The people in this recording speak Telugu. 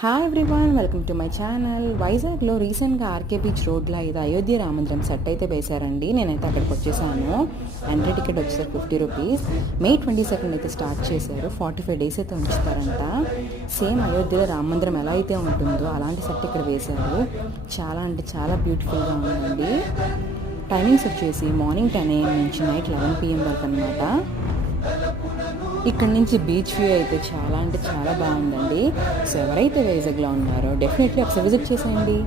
Hi everyone, welcome to my channel. వైజాగ్లో రీసెంట్గా ఆర్కే బీచ్ రోడ్లో ఇది అయోధ్య రామందిరం సెట్ అయితే వేశారండి. నేనైతే అక్కడికి వచ్చేసాను. ఎంట్రీ టికెట్ వచ్చేసరికి ₹50. మే 22 అయితే స్టార్ట్ చేశారు. 45 days అయితే ఉంచుతారంట. సేమ్ అయోధ్యలో రామ మందిరం ఎలా అయితే ఉంటుందో అలాంటి సెట్ ఇక్కడ వేశారు. చాలా అంటే చాలా బ్యూటిఫుల్గా ఉందండి. టైమింగ్స్ వచ్చేసి మార్నింగ్ 10 AM నుంచి నైట్ 11 PM వరకు అనమాట. ఇక్కడ నుంచి బీచ్ వ్యూ అయితే చాలా అంటే చాలా బాగుందండి. సో ఎవరైతే వైజాగ్లో ఉన్నారో డెఫినెట్లీ ఒకసారి విజిట్ చేసేయండి.